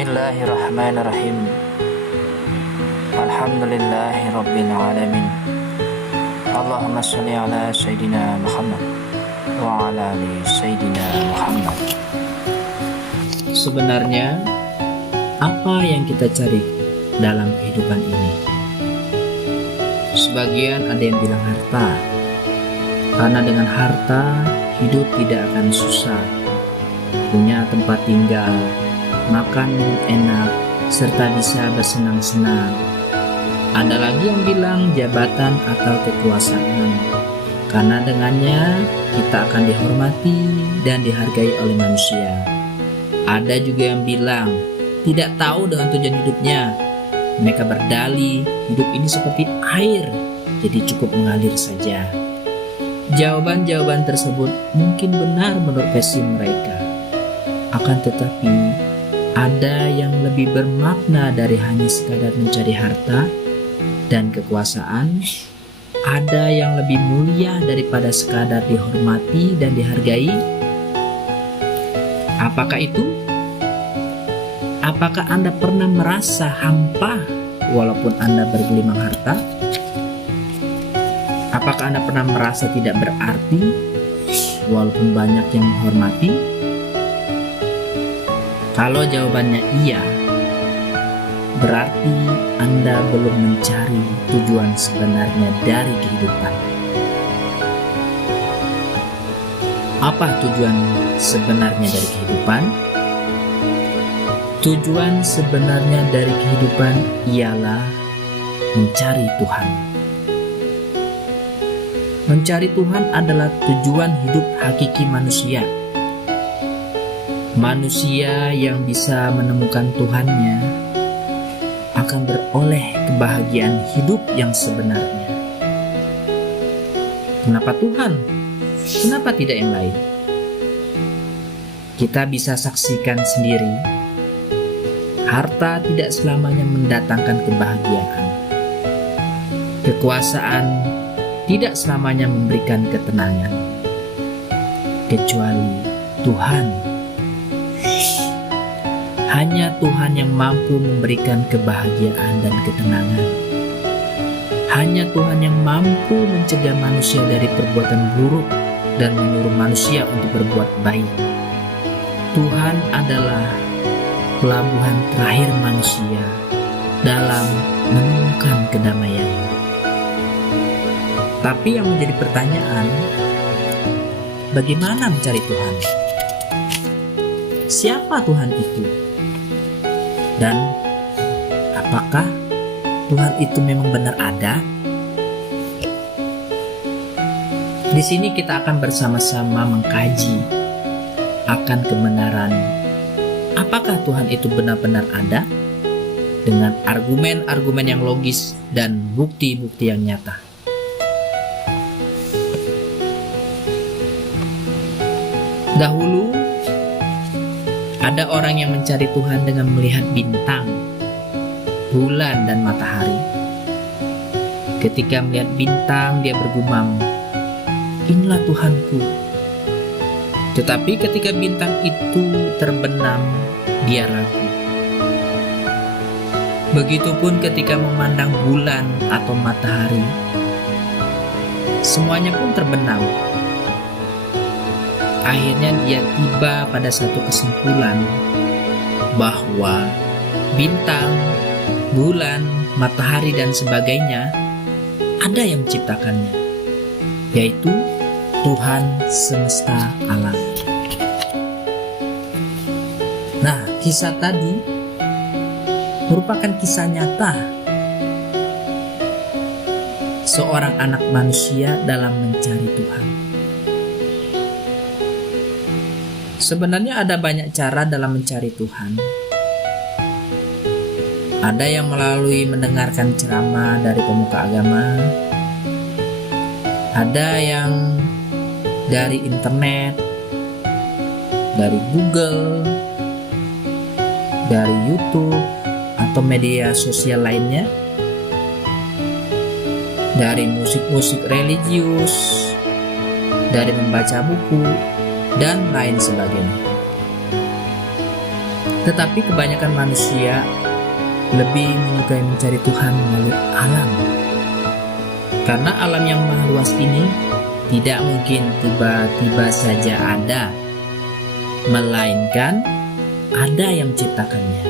Bismillahirrahmanirrahim. Alhamdulillahi rabbil alamin. Allahumma sholli ala Sayyidina Muhammad wa ala ali Sayyidina Muhammad. Sebenarnya apa yang kita cari dalam kehidupan ini? Sebagian ada yang bilang harta, karena dengan harta hidup tidak akan susah, punya tempat tinggal, makan minum enak, serta bisa bersenang-senang. Ada lagi yang bilang jabatan atau kekuasaan, karena dengannya kita akan dihormati dan dihargai oleh manusia. Ada juga yang bilang tidak tahu dengan tujuan hidupnya. Mereka berdalih hidup ini seperti air, jadi cukup mengalir saja. Jawaban-jawaban tersebut mungkin benar menurut versi mereka. Akan tetapi ada yang lebih bermakna dari hanya sekadar mencari harta dan kekuasaan. Ada yang lebih mulia daripada sekadar dihormati dan dihargai. Apakah itu? Apakah Anda pernah merasa hampa walaupun Anda bergelimang harta? Apakah Anda pernah merasa tidak berarti walaupun banyak yang menghormati? Kalau jawabannya iya, berarti Anda belum mencari tujuan sebenarnya dari kehidupan. Apa tujuan sebenarnya dari kehidupan? Tujuan sebenarnya dari kehidupan ialah mencari Tuhan. Mencari Tuhan adalah tujuan hidup hakiki manusia. Manusia yang bisa menemukan Tuhannya akan beroleh kebahagiaan hidup yang sebenarnya. Kenapa Tuhan? Kenapa tidak yang lain? Kita bisa saksikan sendiri, harta tidak selamanya mendatangkan kebahagiaan. Kekuasaan tidak selamanya memberikan ketenangan, kecuali Tuhan. Hanya Tuhan yang mampu memberikan kebahagiaan dan ketenangan. Hanya Tuhan yang mampu mencegah manusia dari perbuatan buruk dan menyuruh manusia untuk berbuat baik. Tuhan adalah pelabuhan terakhir manusia dalam menemukan kedamaian. Tapi yang menjadi pertanyaan, bagaimana mencari Tuhan? Siapa Tuhan itu? Dan apakah Tuhan itu memang benar ada? Di sini kita akan bersama-sama mengkaji akan kebenaran. Apakah Tuhan itu benar-benar ada? Dengan argumen-argumen yang logis dan bukti-bukti yang nyata. Dahulu, ada orang yang mencari Tuhan dengan melihat bintang, bulan, dan matahari. Ketika melihat bintang, dia bergumam, "Inilah Tuhanku." Tetapi ketika bintang itu terbenam, dia ragu. Begitupun ketika memandang bulan atau matahari, semuanya pun terbenam. Akhirnya dia tiba pada satu kesimpulan bahwa bintang, bulan, matahari, dan sebagainya ada yang menciptakannya, yaitu Tuhan semesta alam. Nah, kisah tadi merupakan kisah nyata seorang anak manusia dalam mencari Tuhan. Sebenarnya ada banyak cara dalam mencari Tuhan. Ada yang melalui mendengarkan ceramah dari pemuka agama, ada yang dari internet, dari Google, dari YouTube, atau media sosial lainnya, dari musik-musik religius, dari membaca buku, dan lain sebagainya. Tetapi kebanyakan manusia lebih menyukai mencari Tuhan melalui alam. Karena alam yang maha luas ini tidak mungkin tiba-tiba saja ada, melainkan ada yang menciptakannya.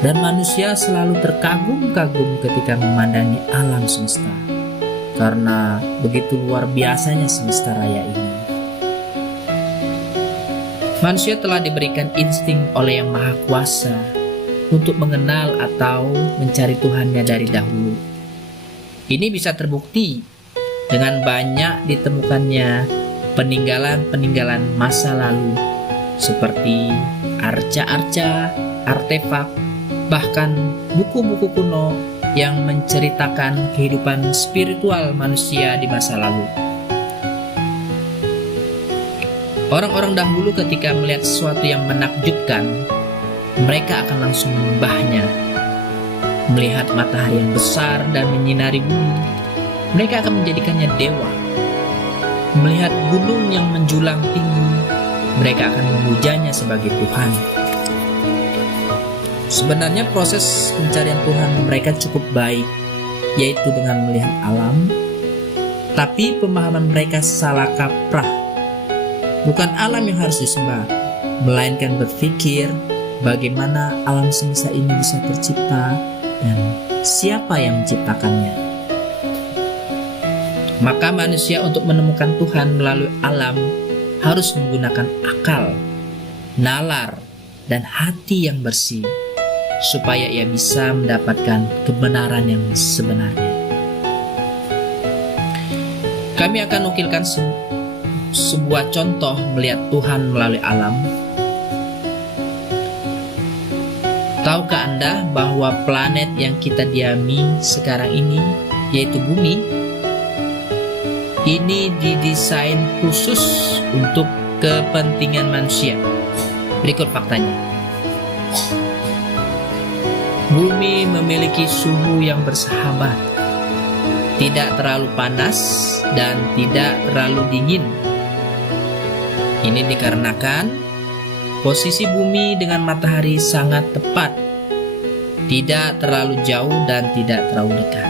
Dan manusia selalu terkagum-kagum ketika memandangi alam semesta, karena begitu luar biasanya semesta raya ini. Manusia telah diberikan insting oleh Yang Maha Kuasa untuk mengenal atau mencari Tuhannya dari dahulu. Ini bisa terbukti dengan banyak ditemukannya peninggalan-peninggalan masa lalu seperti arca-arca, artefak, bahkan buku-buku kuno yang menceritakan kehidupan spiritual manusia di masa lalu. Orang-orang dahulu ketika melihat sesuatu yang menakjubkan, mereka akan langsung menyembahnya. Melihat matahari yang besar dan menyinari bumi, mereka akan menjadikannya dewa. Melihat gunung yang menjulang tinggi, mereka akan memujanya sebagai Tuhan. Sebenarnya proses pencarian Tuhan mereka cukup baik, yaitu dengan melihat alam, tapi pemahaman mereka salah kaprah. Bukan alam yang harus disembah, melainkan berpikir bagaimana alam semesta ini bisa tercipta dan siapa yang menciptakannya. Maka manusia untuk menemukan Tuhan melalui alam harus menggunakan akal, nalar, dan hati yang bersih, supaya ia bisa mendapatkan kebenaran yang sebenarnya. Kami akan nukilkan sebuah contoh melihat Tuhan melalui alam. Tahukah Anda bahwa planet yang kita diami sekarang ini, yaitu bumi, ini didesain khusus untuk kepentingan manusia? Berikut faktanya. Bumi memiliki suhu yang bersahabat, tidak terlalu panas dan tidak terlalu dingin. Ini dikarenakan posisi bumi dengan matahari sangat tepat, tidak terlalu jauh dan tidak terlalu dekat.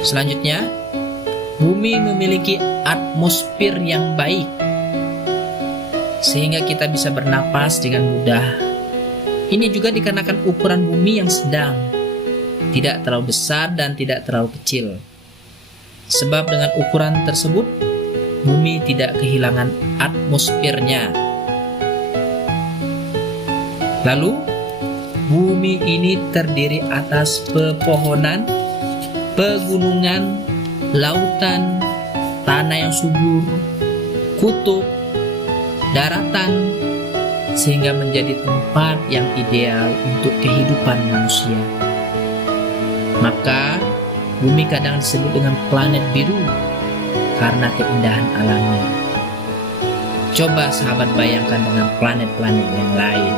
Selanjutnya, bumi memiliki atmosfer yang baik, sehingga kita bisa bernapas dengan mudah. Ini juga dikarenakan ukuran bumi yang sedang, tidak terlalu besar dan tidak terlalu kecil. Sebab dengan ukuran tersebut, bumi tidak kehilangan atmosfernya. Lalu, bumi ini terdiri atas pepohonan, pegunungan, lautan, tanah yang subur, kutub, daratan, sehingga menjadi tempat yang ideal untuk kehidupan manusia. Maka, bumi kadang disebut dengan planet biru karena keindahan alamnya. Coba sahabat bayangkan dengan planet-planet yang lain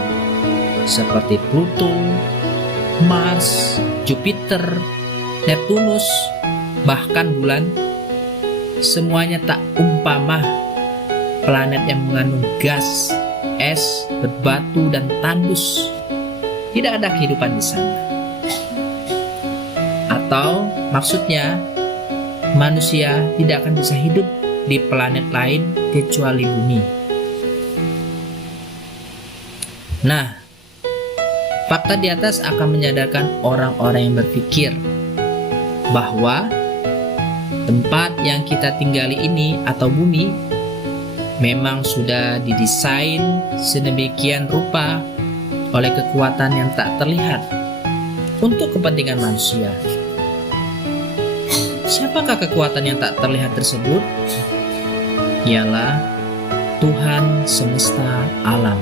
seperti Pluto, Mars, Jupiter, Neptunus, bahkan bulan. Semuanya tak umpama planet yang mengandung gas, es, berbatu, dan tandus. Tidak ada kehidupan di sana. Atau maksudnya, manusia tidak akan bisa hidup di planet lain kecuali bumi. Nah, fakta di atas akan menyadarkan orang-orang yang berpikir bahwa tempat yang kita tinggali ini atau bumi memang sudah didesain sedemikian rupa oleh kekuatan yang tak terlihat untuk kepentingan manusia. Siapakah kekuatan yang tak terlihat tersebut? Ialah Tuhan semesta alam.